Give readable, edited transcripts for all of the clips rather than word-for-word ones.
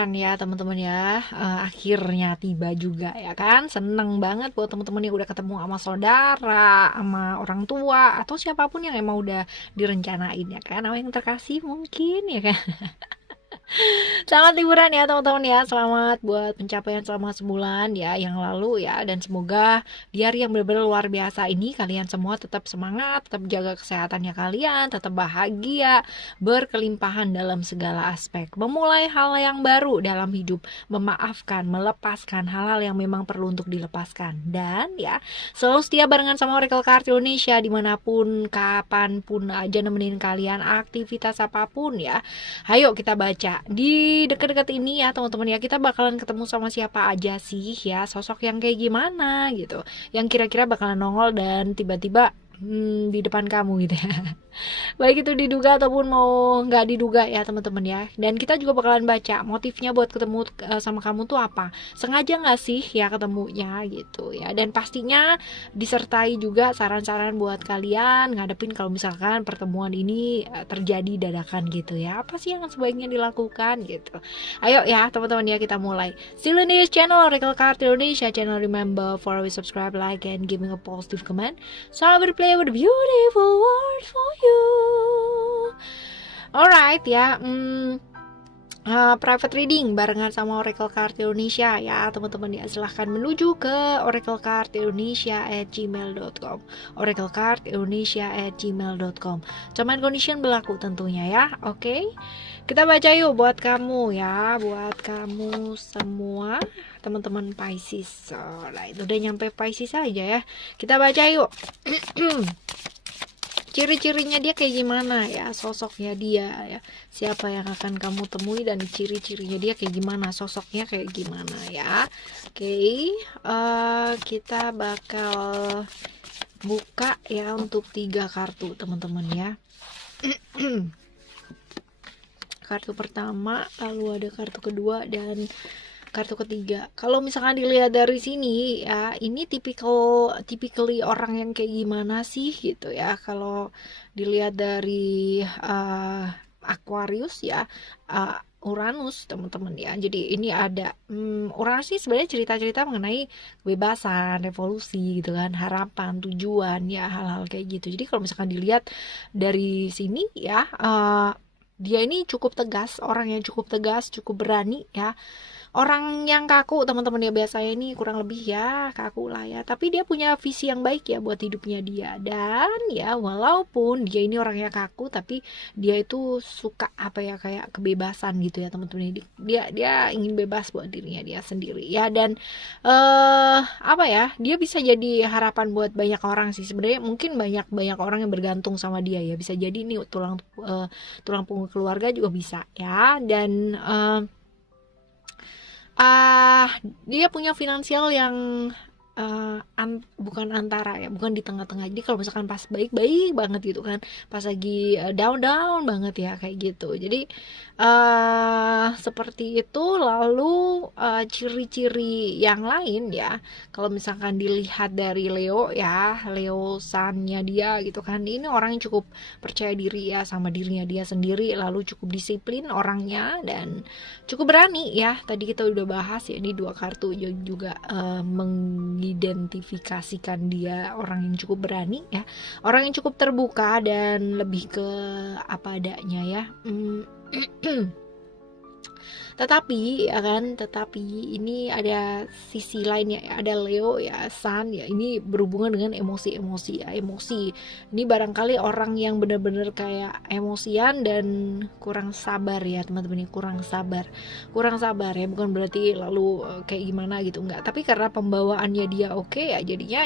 liburan ya teman-teman ya. Akhirnya tiba juga ya kan. Seneng banget buat teman-teman yang udah ketemu sama saudara, sama orang tua, atau siapapun yang emang udah direncanain ya kan. Sama yang terkasih mungkin ya kan. Selamat liburan ya teman-teman ya. Selamat buat pencapaian selama sebulan ya yang lalu ya. Dan semoga di hari yang benar-benar luar biasa ini kalian semua tetap semangat, tetap jaga kesehatannya kalian, tetap bahagia, berkelimpahan dalam segala aspek. Memulai hal yang baru dalam hidup, memaafkan, melepaskan hal-hal yang memang perlu untuk dilepaskan. Dan ya selalu setia barengan sama Oracle Card Indonesia dimanapun, kapanpun aja nemenin kalian aktivitas apapun ya. Ayo kita baca di dekat-dekat ini ya teman-teman ya, kita bakalan ketemu sama siapa aja sih ya, sosok yang kayak gimana gitu, yang kira-kira bakalan nongol dan tiba-tiba di depan kamu gitu ya. Baik itu diduga ataupun mau nggak diduga ya teman-teman ya. Dan kita juga bakalan baca motifnya buat ketemu sama kamu tuh apa, sengaja nggak sih ya ketemunya gitu ya. Dan pastinya disertai juga saran-saran buat kalian ngadepin kalau misalkan pertemuan ini terjadi dadakan gitu ya, apa sih yang sebaiknya dilakukan gitu. Ayo ya teman-teman ya, kita mulai. Still in this channel Oracle Card Indonesia channel, remember for always subscribe, like, and giving a positive comment, so I will play with a beautiful world for you. Alright ya, private reading barengan sama Oracle Card Indonesia ya teman-teman ya. Silahkan menuju ke oraclecardindonesia@gmail.com, oraclecardindonesia@gmail.com. Terms and condition berlaku tentunya ya. Oke, kita baca yuk buat kamu ya, buat kamu semua teman-teman Pisces. Alright, udah nyampe Pisces aja ya, kita baca yuk. Ciri-cirinya dia kayak gimana ya, sosoknya dia ya, siapa yang akan kamu temui dan ciri-cirinya dia kayak gimana, sosoknya kayak gimana ya. Oke, kita bakal buka ya untuk 3 kartu teman-teman ya. Kartu pertama, lalu ada kartu kedua dan kartu ketiga. Kalau misalkan dilihat dari sini ya, ini typically orang yang kayak gimana sih gitu ya. Kalau dilihat dari Aquarius ya, Uranus teman-teman ya. Jadi ini ada Uranus sih sebenarnya cerita-cerita mengenai kebebasan, revolusi gitu kan, harapan, tujuan ya, hal-hal kayak gitu. Jadi kalau misalkan dilihat dari sini ya, dia ini cukup tegas, orang yang cukup tegas, cukup berani ya. Orang yang kaku teman-teman ya, biasanya ini kurang lebih ya kaku lah ya, tapi dia punya visi yang baik ya buat hidupnya dia. Dan ya walaupun dia ini orangnya kaku, tapi dia itu suka apa ya, kayak kebebasan gitu ya teman-teman. Dia ingin bebas buat dirinya dia sendiri ya. Dan apa ya, dia bisa jadi harapan buat banyak orang sih sebenarnya. Mungkin banyak orang yang bergantung sama dia ya, bisa jadi nih tulang punggung keluarga juga bisa ya. Dan dia punya finansial yang bukan antara ya, bukan di tengah-tengah. Jadi kalau misalkan pas baik-baik banget gitu kan, pas lagi down-down banget ya kayak gitu. Jadi seperti itu. Lalu ciri-ciri yang lain ya, kalau misalkan dilihat dari Leo ya, Leo sun-nya dia gitu kan, ini orang yang cukup percaya diri ya sama dirinya dia sendiri, lalu cukup disiplin orangnya dan cukup berani ya. Tadi kita udah bahas ya, ini 2 kartu juga mengidentifikasikan dia orang yang cukup berani ya, orang yang cukup terbuka dan lebih ke apa adanya ya. Tetapi ya kan, tetapi ini ada sisi lain ya, ada Leo ya, Sun ya, ini berhubungan dengan emosi-emosi ya, emosi. Ini barangkali orang yang benar-benar kayak emosian dan kurang sabar ya teman-teman, kurang sabar ya, bukan berarti lalu kayak gimana gitu, enggak, tapi karena pembawaannya dia oke ya, jadinya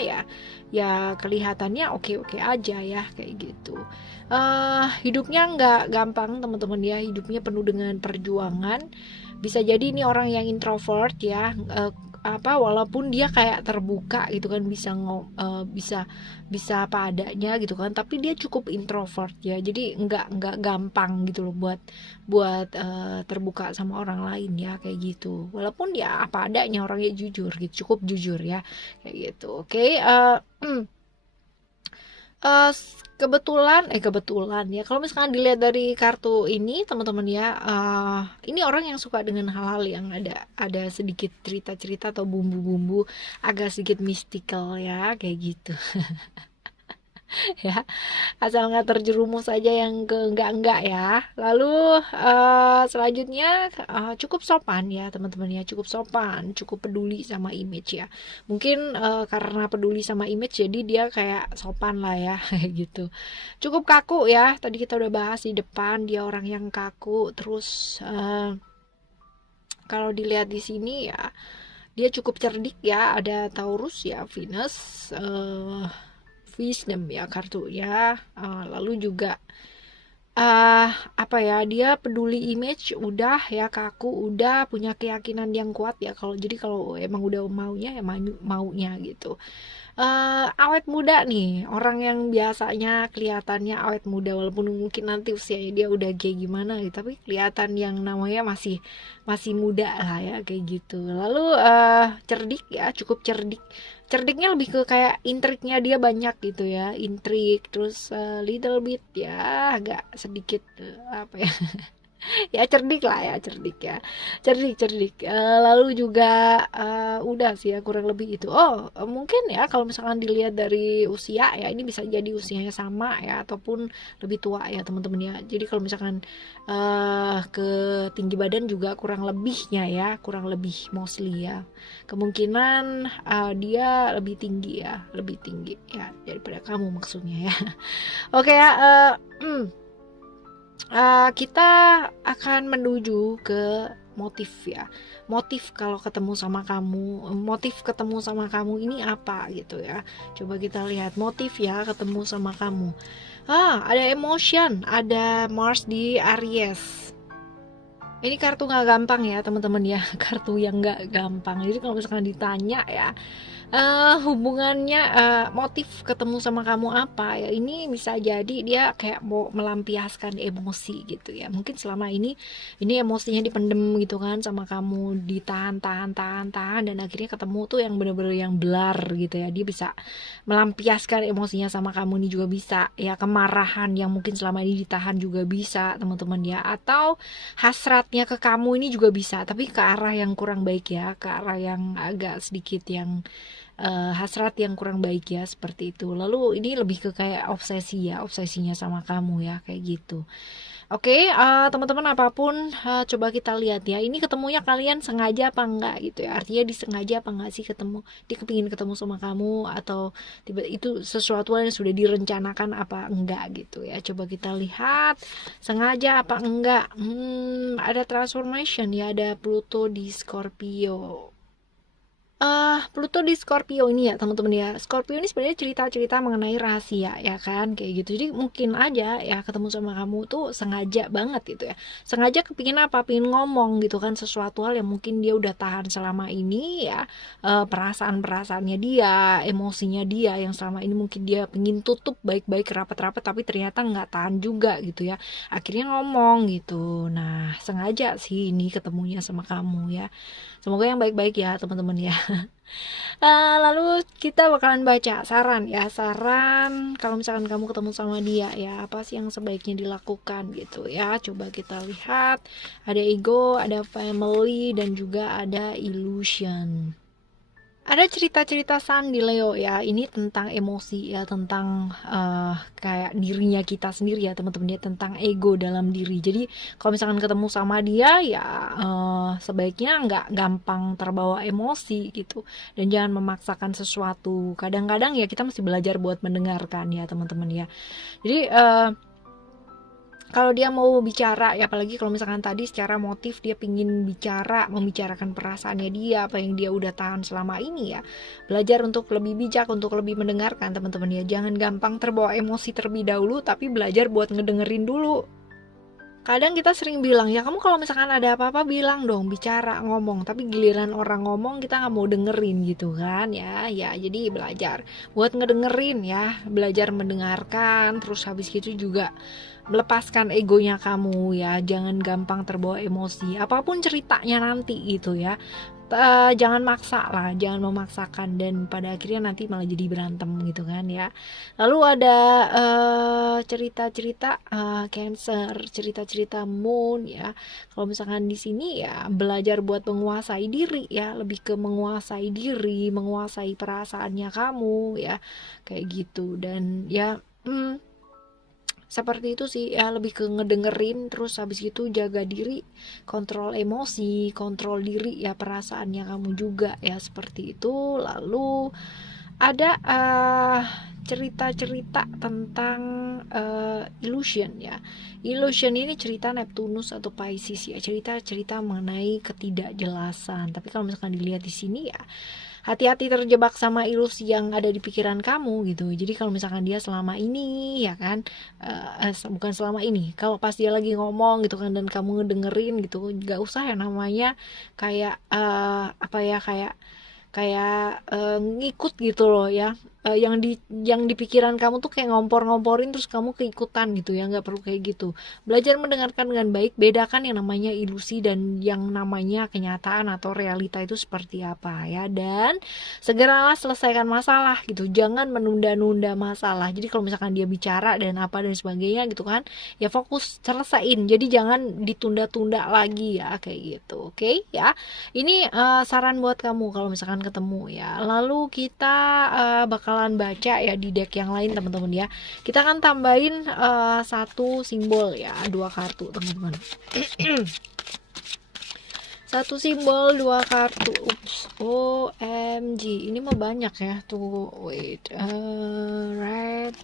ya kelihatannya oke aja ya kayak gitu. Hidupnya nggak gampang teman-teman ya, hidupnya penuh dengan perjuangan. Bisa jadi ini orang yang introvert ya, walaupun dia kayak terbuka gitu kan, bisa apa adanya gitu kan, tapi dia cukup introvert ya. Jadi nggak gampang gitu loh buat terbuka sama orang lain ya kayak gitu. Walaupun ya apa adanya, orangnya jujur gitu, cukup jujur ya kayak gitu. Oke, Kebetulan ya, kalau misalkan dilihat dari kartu ini teman-teman ya, ini orang yang suka dengan hal-hal yang ada sedikit cerita-cerita atau bumbu-bumbu agak sedikit mystical ya, kayak gitu. Ya, asal nggak terjerumus aja yang ke enggak ya. Lalu selanjutnya cukup sopan ya teman-teman ya, cukup sopan, cukup peduli sama image ya. Mungkin karena peduli sama image jadi dia kayak sopan lah ya, kayak gitu. Cukup kaku ya, tadi kita udah bahas di depan dia orang yang kaku. Terus kalau dilihat di sini ya dia cukup cerdik ya, ada Taurus ya, Venus, wisdom ya kartunya. Lalu juga apa ya, dia peduli image udah ya, kaku udah, punya keyakinan yang kuat ya. Kalau emang udah maunya ya maunya gitu. Awet muda nih, orang yang biasanya kelihatannya awet muda walaupun mungkin nanti usianya dia udah kayak gimana gitu, tapi kelihatan yang namanya masih masih muda lah ya, kayak gitu. Lalu cerdik ya, cukup cerdik. Cerdiknya lebih ke kayak intriknya dia banyak gitu ya, intrik. Terus little bit ya, agak sedikit apa ya, ya cerdik lah ya, cerdik ya, cerdik. Lalu juga udah sih ya, kurang lebih itu. Mungkin ya kalau misalkan dilihat dari usia ya, ini bisa jadi usianya sama ya ataupun lebih tua ya teman-teman ya. Jadi kalau misalkan ke tinggi badan juga kurang lebihnya ya, kurang lebih mostly ya, kemungkinan dia lebih tinggi ya daripada kamu maksudnya ya. Oke ya. Kita akan menuju ke motif ya. Motif kalau ketemu sama kamu, motif ketemu sama kamu ini apa gitu ya. Coba kita lihat motif ya ketemu sama kamu. Ada emotion, ada Mars di Aries. Ini kartu nggak gampang ya teman-teman ya, kartu yang nggak gampang. Jadi kalau misalkan ditanya ya, hubungannya motif ketemu sama kamu apa ya, ini bisa jadi dia kayak mau melampiaskan emosi gitu ya. Mungkin selama ini emosinya dipendem gitu kan sama kamu, ditahan dan akhirnya ketemu tuh yang bener-bener yang blar gitu ya. Dia bisa melampiaskan emosinya sama kamu, ini juga bisa ya. Kemarahan yang mungkin selama ini ditahan juga bisa teman-teman ya, atau hasratnya ke kamu ini juga bisa, tapi ke arah yang kurang baik ya, ke arah yang agak sedikit yang hasrat yang kurang baik ya, seperti itu. Lalu ini lebih ke kayak obsesi ya, obsesinya sama kamu ya, kayak gitu. Oke, teman-teman apapun, coba kita lihat ya, ini ketemunya kalian sengaja apa enggak gitu ya, artinya disengaja apa enggak sih ketemu, dia kepingin ketemu sama kamu, atau tiba itu sesuatu yang sudah direncanakan apa enggak gitu ya. Coba kita lihat sengaja apa enggak. Ada transformation ya, ada Pluto di Scorpio. Pluto di Scorpio ini ya teman-teman ya. Scorpio ini sebenarnya cerita-cerita mengenai rahasia ya kan, kayak gitu. Jadi mungkin aja ya ketemu sama kamu tuh sengaja banget gitu ya. Sengaja kepingin apa? Pingin ngomong gitu kan, sesuatu hal yang mungkin dia udah tahan selama ini ya. Perasaan-perasaannya dia, emosinya dia yang selama ini mungkin dia pingin tutup baik-baik, rapat-rapat, tapi ternyata nggak tahan juga gitu ya. Akhirnya ngomong gitu. Nah, sengaja sih ini ketemunya sama kamu ya. Semoga yang baik-baik ya teman-teman ya. Lalu kita bakalan baca saran ya, saran kalau misalkan kamu ketemu sama dia ya, apa sih yang sebaiknya dilakukan gitu ya. Coba kita lihat, ada ego, ada family, dan juga ada illusion. Ada cerita-cerita Sun di Leo ya, ini tentang emosi ya, tentang kayak dirinya kita sendiri ya teman-teman ya, tentang ego dalam diri. Jadi kalau misalkan ketemu sama dia ya sebaiknya nggak gampang terbawa emosi gitu, dan jangan memaksakan sesuatu. Kadang-kadang ya kita mesti belajar buat mendengarkan ya teman-teman ya. Jadi kalau dia mau bicara ya, apalagi kalau misalkan tadi secara motif dia pingin membicarakan perasaannya dia, apa yang dia udah tahan selama ini ya, belajar untuk lebih bijak, untuk lebih mendengarkan teman-teman ya. Jangan gampang terbawa emosi terlebih dahulu, tapi belajar buat ngedengerin dulu. Kadang kita sering bilang ya, kamu kalau misalkan ada apa-apa bilang dong, bicara, ngomong, tapi giliran orang ngomong kita nggak mau dengerin gitu kan ya. Jadi belajar buat ngedengerin ya, belajar mendengarkan. Terus habis gitu juga melepaskan egonya kamu ya, jangan gampang terbawa emosi apapun ceritanya nanti gitu ya. Jangan maksa lah, jangan memaksakan, dan pada akhirnya nanti malah jadi berantem gitu kan ya. Lalu ada cerita-cerita Cancer, cerita-cerita Moon ya. Kalau misalkan di sini ya belajar buat menguasai diri ya, lebih ke menguasai diri, menguasai perasaannya kamu ya, kayak gitu. Dan ya seperti itu sih ya, lebih ke ngedengerin, terus habis itu jaga diri, kontrol emosi, kontrol diri ya, perasaannya kamu juga ya, seperti itu. Lalu ada cerita-cerita tentang illusion ya. Illusion ini cerita Neptunus atau Pisces ya, cerita-cerita mengenai ketidakjelasan. Tapi kalau misalkan dilihat di sini ya, hati-hati terjebak sama ilusi yang ada di pikiran kamu gitu. Jadi kalau misalkan dia selama ini ya kan, bukan selama ini, kalau pas dia lagi ngomong gitu kan dan kamu ngedengerin gitu, gak usah ya namanya kayak ngikut gitu loh ya. Yang di pikiran kamu tuh kayak ngompor-ngomporin terus kamu keikutan gitu ya, nggak perlu kayak gitu. Belajar mendengarkan dengan baik, bedakan yang namanya ilusi dan yang namanya kenyataan atau realita itu seperti apa ya. Dan segeralah selesaikan masalah gitu, jangan menunda-nunda masalah. Jadi kalau misalkan dia bicara dan apa dan sebagainya gitu kan, ya fokus selesaiin, jadi jangan ditunda-tunda lagi ya, kayak gitu. Oke ya, ini saran buat kamu kalau misalkan ketemu ya. Lalu kita bakalan baca ya di deck yang lain teman-teman ya. Kita akan tambahin satu simbol ya, 2 kartu teman-teman. Satu simbol 2 kartu. Ups, OMG, ini mah banyak ya tuh. Wait, right.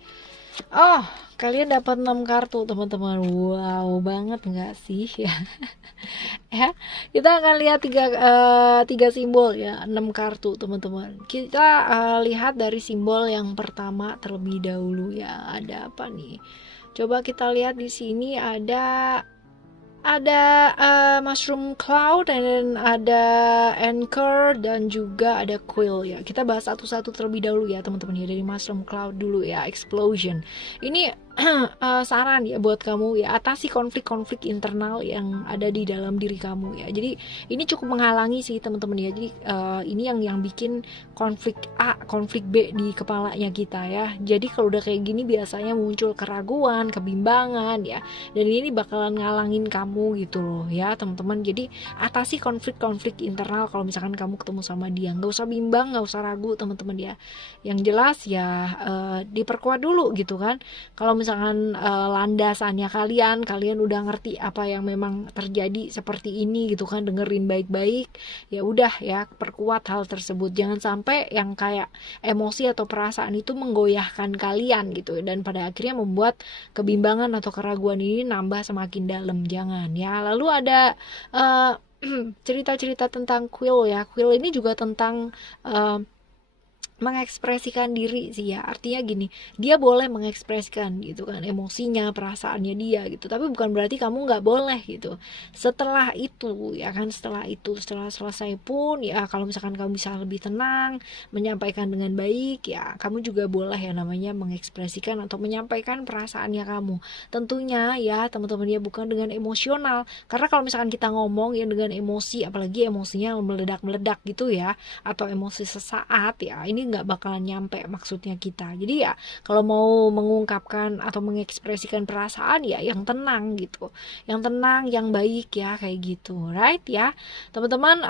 Oh, kalian dapat 6 kartu teman-teman. Wow banget nggak sih ya? Ya, kita akan lihat tiga simbol ya, 6 kartu teman-teman. Kita lihat dari simbol yang pertama terlebih dahulu ya. Ada apa nih? Coba kita lihat di sini ada mushroom cloud, dan ada anchor, dan juga ada quill ya. Kita bahas satu-satu terlebih dahulu ya teman-teman ya. Dari mushroom cloud dulu ya, explosion. Ini saran ya buat kamu ya, atasi konflik-konflik internal yang ada di dalam diri kamu ya. Jadi ini cukup menghalangi sih teman-teman ya. Jadi ini yang bikin konflik A, konflik B di kepalanya kita ya. Jadi kalau udah kayak gini biasanya muncul keraguan, kebimbangan ya. Dan ini bakalan ngalangin kamu gitu loh ya teman-teman. Jadi atasi konflik-konflik internal kalau misalkan kamu ketemu sama dia. Nggak usah bimbang, nggak usah ragu teman-teman ya. Yang jelas ya diperkuat dulu gitu kan. Kalau misalkan landasannya kalian udah ngerti apa yang memang terjadi seperti ini gitu kan, dengerin baik-baik, ya udah ya, perkuat hal tersebut. Jangan sampai yang kayak emosi atau perasaan itu menggoyahkan kalian gitu, dan pada akhirnya membuat kebimbangan atau keraguan ini nambah semakin dalam. Jangan ya. Lalu ada cerita-cerita tentang quill ya. Quill ini juga tentang mengekspresikan diri sih ya. Artinya gini, dia boleh mengekspresikan gitu kan emosinya, perasaannya dia gitu, tapi bukan berarti kamu nggak boleh gitu. Setelah itu ya kan, setelah selesai pun ya, kalau misalkan kamu bisa lebih tenang, menyampaikan dengan baik ya, kamu juga boleh ya namanya mengekspresikan atau menyampaikan perasaannya kamu. Tentunya ya teman-teman ya, bukan dengan emosional, karena kalau misalkan kita ngomong ya dengan emosi, apalagi emosinya meledak-meledak gitu ya, atau emosi sesaat ya, ini nggak bakalan nyampe maksudnya kita. Jadi ya kalau mau mengungkapkan atau mengekspresikan perasaan ya yang tenang gitu, yang tenang, yang baik ya, kayak gitu, right ya teman-teman.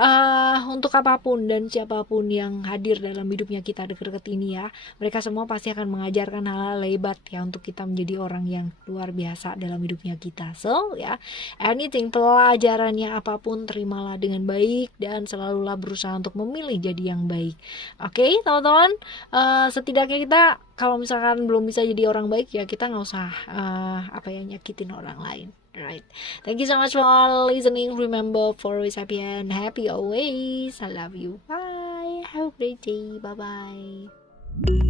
Untuk apapun dan siapapun yang hadir dalam hidupnya kita deket-deket ini ya, mereka semua pasti akan mengajarkan hal-hal hebat ya untuk kita menjadi orang yang luar biasa dalam hidupnya kita. So ya, anything, pelajarannya apapun, terimalah dengan baik dan selalulah berusaha untuk memilih jadi yang baik. Oke, teman-teman, setidaknya kita kalau misalkan belum bisa jadi orang baik ya, kita nggak usah nyakitin orang lain, right? Thank you so much for listening. Remember, for always happy and happy always. I love you. Bye. Have a great day. Bye bye.